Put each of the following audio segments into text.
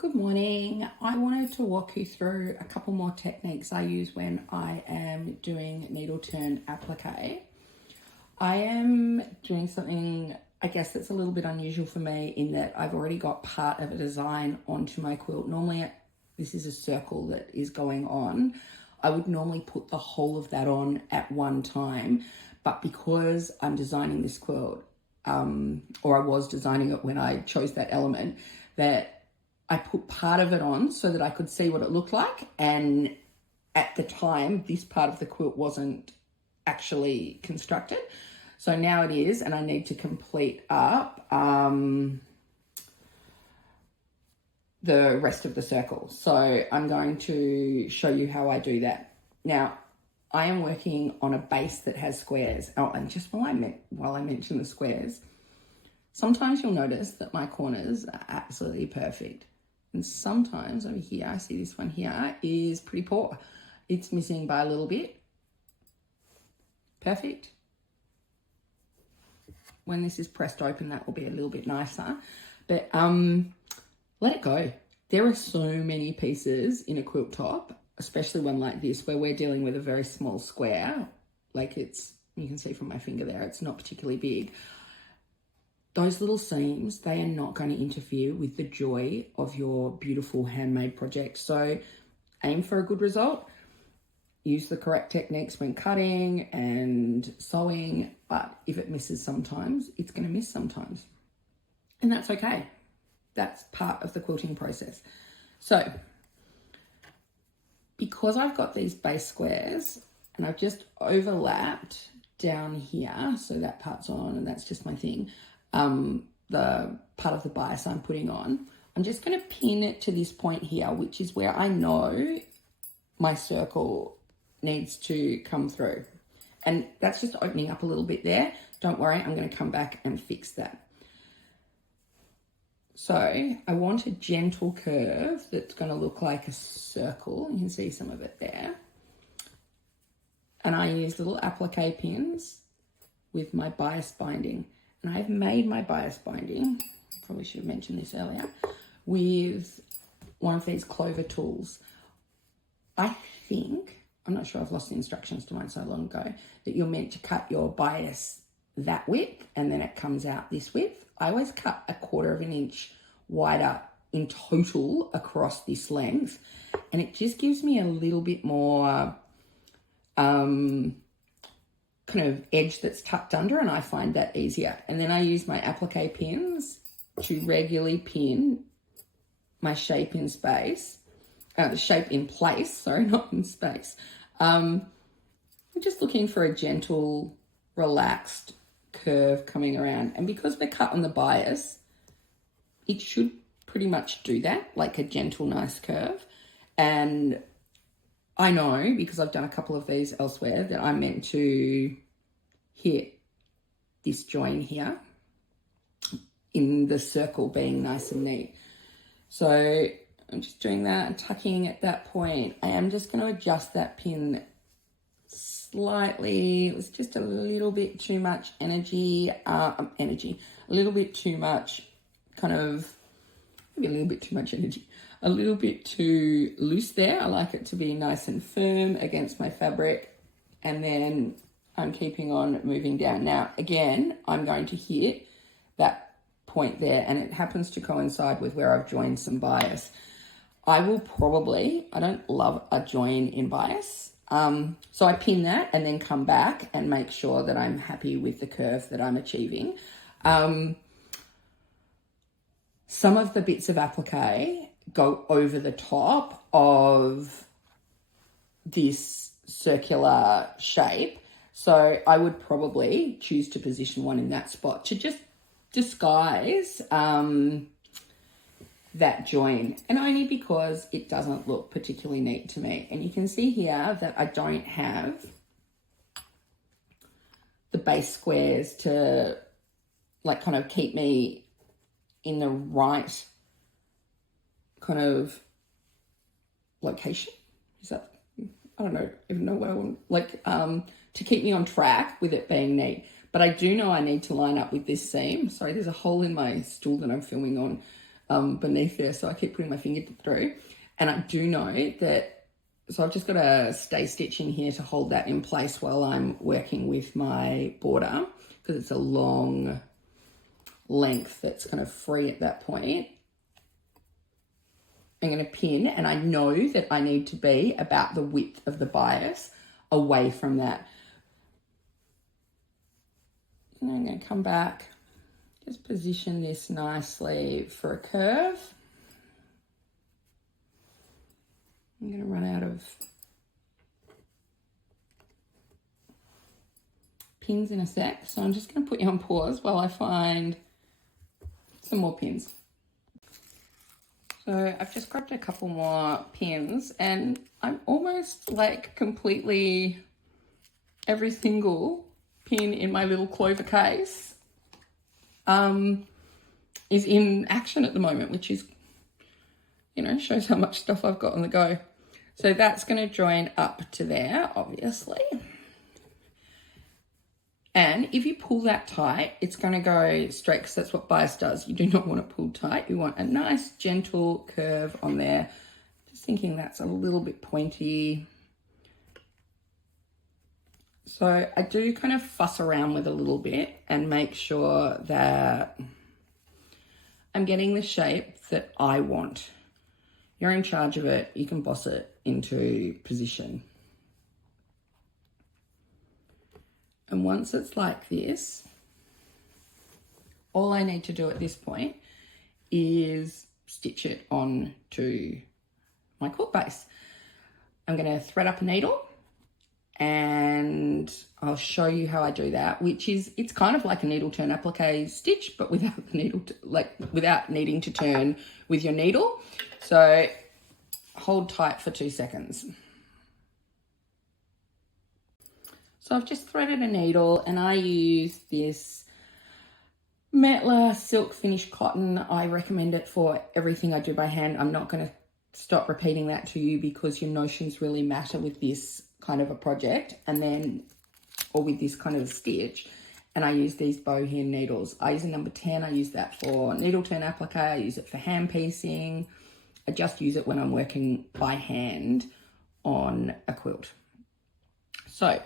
Good morning. I wanted to walk you through a couple more techniques I use when I am doing needle turn applique. I am doing something, I guess, that's a little bit unusual for me in that I've already got part of a design onto my quilt. Normally, this is a circle that is going on. I would normally put the whole of that on at one time, but because I'm designing this quilt, or I was designing it when I chose that element, that I put part of it on so that I could see what it looked like. And at the time, this part of the quilt wasn't actually constructed. So now it is, and I need to complete up the rest of the circle. So I'm going to show you how I do that. Now, I am working on a base that has squares. Oh, and just while I mention the squares, sometimes you'll notice that my corners are absolutely perfect. And sometimes over here, I see this one here is pretty poor. It's missing by a little bit. Perfect. When this is pressed open, that will be a little bit nicer. But let it go. There are so many pieces in a quilt top, especially one like this, where we're dealing with a very small square. Like you can see from my finger there, it's not particularly big. Those little seams, they are not going to interfere with the joy of your beautiful handmade project. So aim for a good result. Use the correct techniques when cutting and sewing, but if it misses sometimes, it's going to miss sometimes. And that's okay. That's part of the quilting process. So because I've got these base squares and I've just overlapped down here, so that part's on and that's just my thing, the part of the bias I'm putting on, I'm just going to pin it to this point here, which is where I know my circle needs to come through. And that's just opening up a little bit there. Don't worry, I'm going to come back and fix that. So I want a gentle curve that's going to look like a circle. You can see some of it there. And I use little applique pins with my bias binding. And I've made my bias binding, probably should have mentioned this earlier, with one of these clover tools. I think, I'm not sure, I've lost the instructions to mine so long ago, that you're meant to cut your bias that width and then it comes out this width. I always cut 1/4 of an inch wider in total across this length, and it just gives me a little bit more kind of edge that's tucked under, and I find that easier. And then I use my applique pins to regularly pin my shape in space, the shape in place, sorry, not in space. I'm just looking for a gentle, relaxed curve coming around. And because we're cut on the bias, it should pretty much do that, like a gentle, nice curve. And I know, because I've done a couple of these elsewhere, that I'm meant to hit this join here in the circle being nice and neat. So I'm just doing that and tucking at that point. I am just going to adjust that pin slightly. It was just a little bit too much energy, a little bit too much kind of, maybe a little bit too much energy, a little bit too loose there. I like it to be nice and firm against my fabric. And then I'm keeping on moving down. Now, again, I'm going to hit that point there, and it happens to coincide with where I've joined some bias. I don't love a join in bias. So I pin that and then come back and make sure that I'm happy with the curve that I'm achieving. Some of the bits of applique go over the top of this circular shape. So I would probably choose to position one in that spot to just disguise that join, and only because it doesn't look particularly neat to me. And you can see here that I don't have the base squares to like kind of keep me in the right kind of location. Is that, I don't know, even know what I want, like to keep me on track with it being neat. But I do know I need to line up with this seam. Sorry, there's a hole in my stool that I'm filming on. beneath there, so I keep putting my finger through. And I do know that, so I've just got a stay stitch in here to hold that in place while I'm working with my border, because it's a long length that's kind of free at that point. I'm going to pin, and I know that I need to be about the width of the bias away from that. And I'm going to come back, just position this nicely for a curve. I'm going to run out of pins in a sec, so I'm just going to put you on pause while I find some more pins. So I've just grabbed a couple more pins, and I'm almost like completely every single pin in my little clover case is in action at the moment, which is, you know, shows how much stuff I've got on the go. So that's going to join up to there, obviously. And if you pull that tight, it's going to go straight, because that's what bias does. You do not want to pull tight. You want a nice, gentle curve on there. Just thinking that's a little bit pointy. So I do kind of fuss around with a little bit and make sure that I'm getting the shape that I want. You're in charge of it. You can boss it into position. And once it's like this, all I need to do at this point is stitch it on to my quilt base. I'm going to thread up a needle, and I'll show you how I do that, which is, it's kind of like a needle turn applique stitch, but without the needle, without needing to turn with your needle. So hold tight for 2 seconds. So I've just threaded a needle, and I use this Metla silk finish cotton. I recommend it for everything I do by hand. I'm not going to stop repeating that to you, because your notions really matter with this kind of a project, and then, or with this kind of stitch. And I use these bowhand needles. I use a number 10. I use that for needle turn applique. I use it for hand piecing. I just use it when I'm working by hand on a quilt. So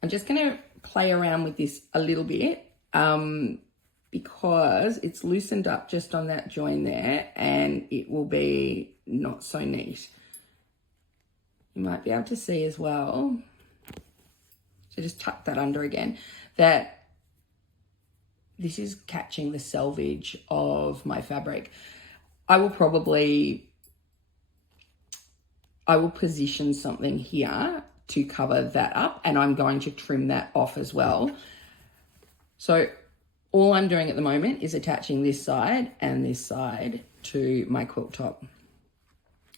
I'm just going to play around with this a little bit because it's loosened up just on that join there, and it will be not so neat. You might be able to see as well, so just tuck that under again, that this is catching the selvage of my fabric. I will position something here to cover that up, and I'm going to trim that off as well. So all I'm doing at the moment is attaching this side and this side to my quilt top.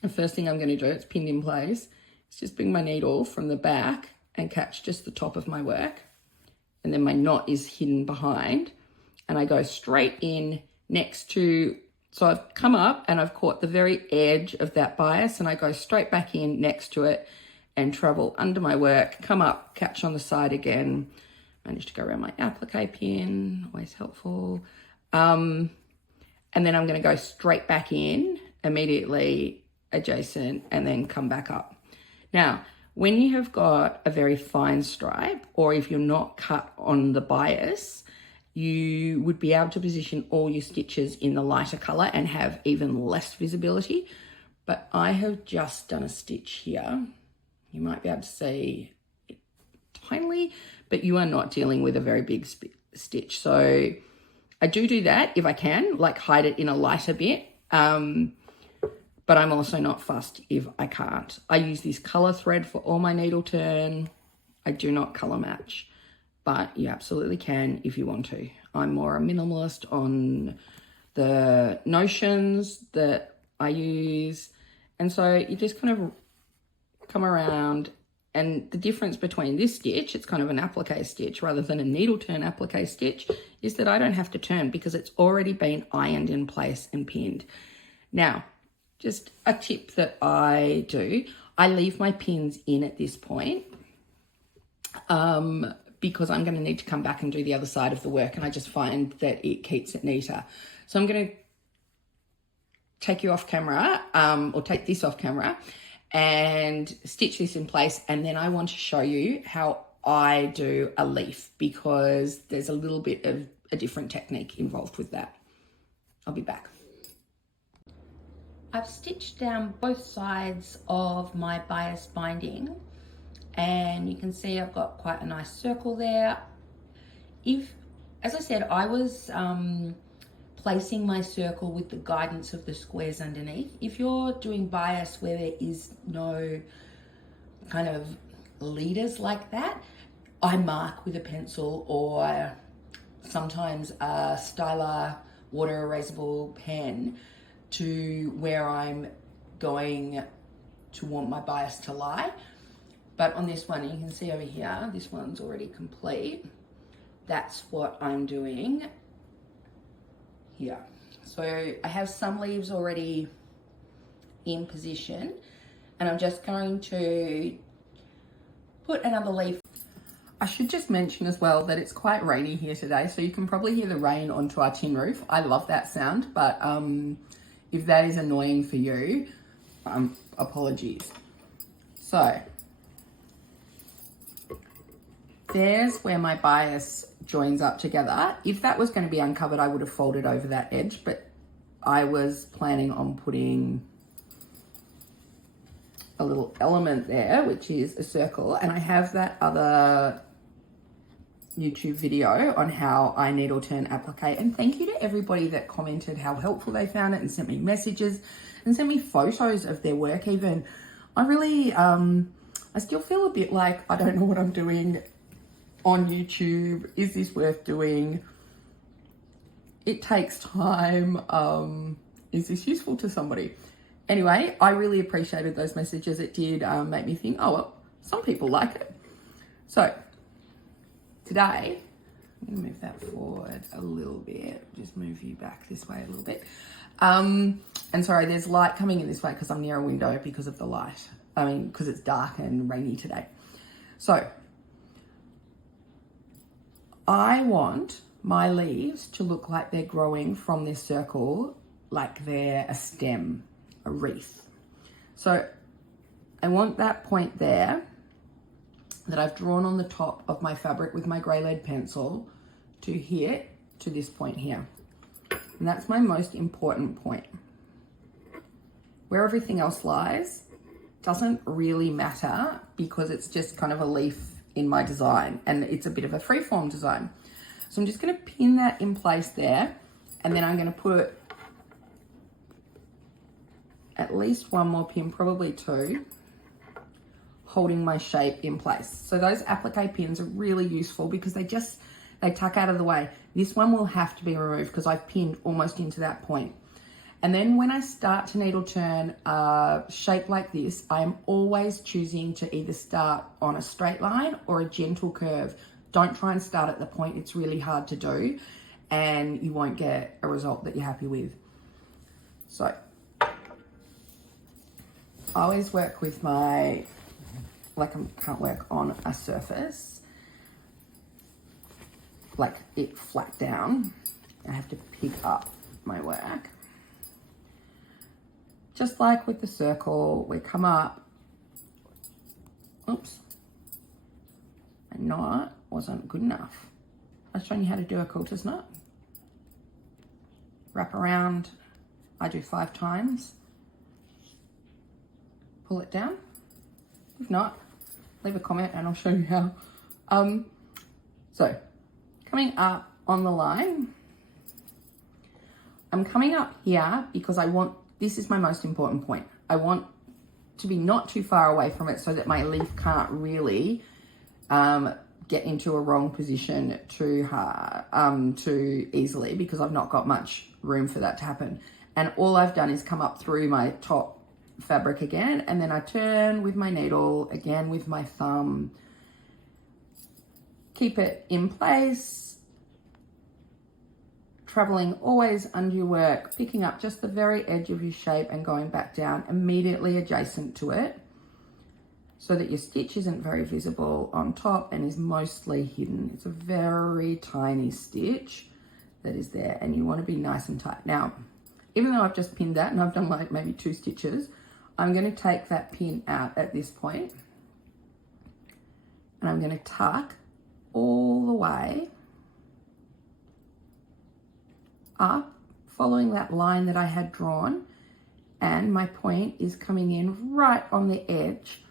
The first thing I'm going to do, it's pinned in place, is just bring my needle from the back and catch just the top of my work, and then my knot is hidden behind, and I go straight in next to, so I've come up and I've caught the very edge of that bias, and I go straight back in next to it and travel under my work, come up, catch on the side again, manage to go around my applique pin, always helpful. And then I'm going to go straight back in, immediately adjacent, and then come back up. Now, when you have got a very fine stripe, or if you're not cut on the bias, you would be able to position all your stitches in the lighter color and have even less visibility. But I have just done a stitch here. You might be able to see it tinily, but you are not dealing with a very big stitch. So I do that if I can, like hide it in a lighter bit. But I'm also not fussed if I can't. I use this color thread for all my needle turn. I do not color match, but you absolutely can if you want to. I'm more a minimalist on the notions that I use. And so you just kind of come around, and the difference between this stitch, it's kind of an applique stitch rather than a needle turn applique stitch, is that I don't have to turn because it's already been ironed in place and pinned. Now, just a tip that I do, I leave my pins in at this point because I'm going to need to come back and do the other side of the work, and I just find that it keeps it neater. So I'm going to take you off camera, or take this off camera and stitch this in place. And then I want to show you how I do a leaf, because there's a little bit of a different technique involved with that. I'll be back. I've stitched down both sides of my bias binding, and you can see I've got quite a nice circle there. As I said, I was placing my circle with the guidance of the squares underneath. If you're doing bias where there is no kind of leaders like that, I mark with a pencil or sometimes a styler water erasable pen to where I'm going to want my bias to lie. But on this one, you can see over here, this one's already complete. That's what I'm doing here. So I have some leaves already in position, and I'm just going to put another leaf. I should just mention as well that it's quite rainy here today, so you can probably hear the rain onto our tin roof. I love that sound, but if that is annoying for you, apologies. So there's where my bias joins up together. If that was going to be uncovered, I would have folded over that edge, but I was planning on putting a little element there, which is a circle, and I have that other YouTube video on how I needle turn applique. And thank you to everybody that commented how helpful they found it and sent me messages and sent me photos of their work even. I really, I still feel a bit like I don't know what I'm doing on YouTube. Is this worth doing? It takes time. Is this useful to somebody? Anyway, I really appreciated those messages. It did make me think, oh, well, some people like it. So today, I'm gonna move that forward a little bit, just move you back this way a little bit. And sorry, there's light coming in this way because I'm near a window because of the light. I mean, because it's dark and rainy today. So I want my leaves to look like they're growing from this circle, like they're a stem, a wreath. So I want that point there that I've drawn on the top of my fabric with my grey lead pencil to hit to this point here. And that's my most important point. Where everything else lies doesn't really matter because it's just kind of a leaf in my design and it's a bit of a freeform design. So I'm just going to pin that in place there, and then I'm going to put at least one more pin, probably two, holding my shape in place. So those applique pins are really useful because they tuck out of the way. This one will have to be removed because I've pinned almost into that point. And then when I start to needle turn a shape like this, I'm always choosing to either start on a straight line or a gentle curve. Don't try and start at the point. It's really hard to do and you won't get a result that you're happy with. So I always work with my, like I can't work on a surface, like it flat down. I have to pick up my work. Just like with the circle, we come up, oops, my knot wasn't good enough. I was showing you how to do a quilter's knot. Wrap around, I do 5 times. Pull it down. If not, leave a comment and I'll show you how. So coming up on the line, I'm coming up here because this is my most important point. I want to be not too far away from it so that my leaf can't really get into a wrong position too easily because I've not got much room for that to happen. And all I've done is come up through my top fabric again, and then I turn with my needle, again with my thumb, keep it in place, traveling always under your work, picking up just the very edge of your shape and going back down immediately adjacent to it so that your stitch isn't very visible on top and is mostly hidden. It's a very tiny stitch that is there and you want to be nice and tight. Now, even though I've just pinned that and I've done like maybe 2 stitches, I'm going to take that pin out at this point and I'm going to tuck all the way up, following that line that I had drawn, and my point is coming in right on the edge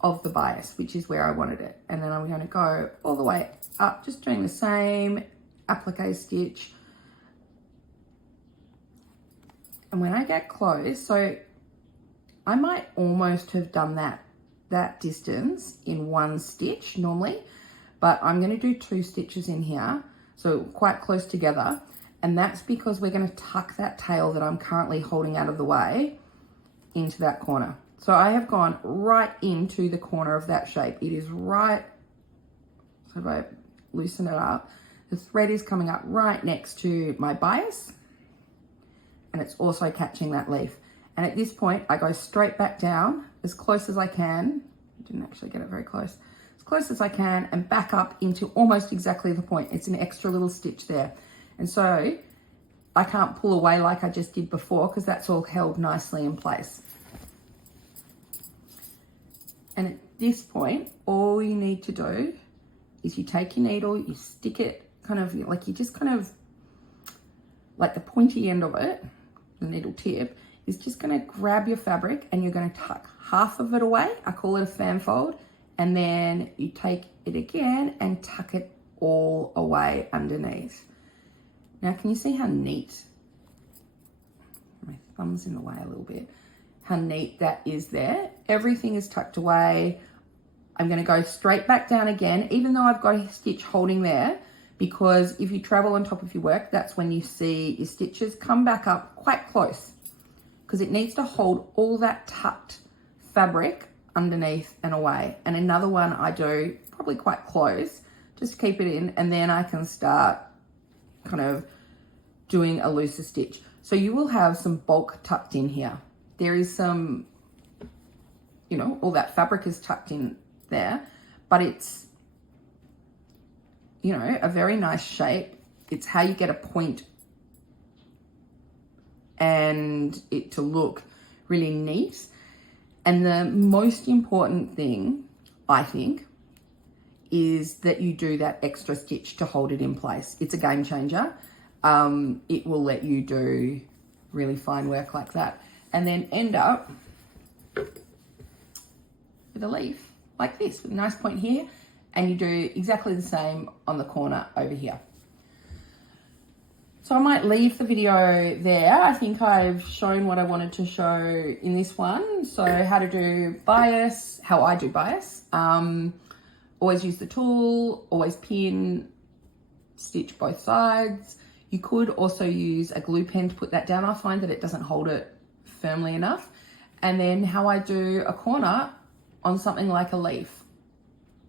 of the bias, which is where I wanted it. And then I'm going to go all the way up, just doing the same applique stitch. And when I get close, so I might almost have done that distance in 1 stitch normally, but I'm going to do 2 stitches in here, so quite close together. And that's because we're going to tuck that tail that I'm currently holding out of the way into that corner. So I have gone right into the corner of that shape. It is right, so if I loosen it up, the thread is coming up right next to my bias, and it's also catching that leaf. And at this point, I go straight back down as close as I can. I didn't actually get it very close. As close as I can, and back up into almost exactly the point. It's an extra little stitch there. And so I can't pull away like I just did before because that's all held nicely in place. And at this point, all you need to do is you take your needle, you stick it kind of like, you just kind of, like the pointy end of it, the needle tip, is just going to grab your fabric and you're going to tuck half of it away. I call it a fan fold. And then you take it again and tuck it all away underneath. Now, can you see how neat, my thumb's in the way a little bit, how neat that is there? Everything is tucked away. I'm going to go straight back down again, even though I've got a stitch holding there, because if you travel on top of your work, that's when you see your stitches come back up quite close, because it needs to hold all that tucked fabric underneath and away. And another one I do probably quite close, just keep it in, and then I can start kind of doing a looser stitch. So you will have some bulk tucked in here. There is some, you know, all that fabric is tucked in there, but it's, you know, a very nice shape. It's how you get a point and it to look really neat. And the most important thing, I think, is that you do that extra stitch to hold it in place. It's a game changer. It will let you do really fine work like that and then end up with a leaf like this with a nice point here, and you do exactly the same on the corner over here. So I might leave the video there. I think I've shown what I wanted to show in this one. So how to do bias, how I do bias. Always use the tool, always pin, stitch both sides. You could also use a glue pen to put that down. I find that it doesn't hold it firmly enough. And then how I do a corner on something like a leaf.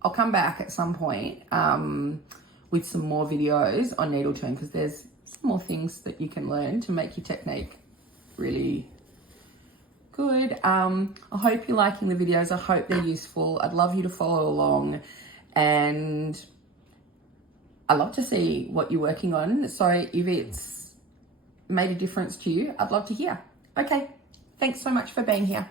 I'll come back at some point with some more videos on needle turn, because there's some more things that you can learn to make your technique really good. I hope you're liking the videos. I hope they're useful. I'd love you to follow along, and I love to see what you're working on. So if it's made a difference to you, I'd love to hear. Okay, thanks so much for being here.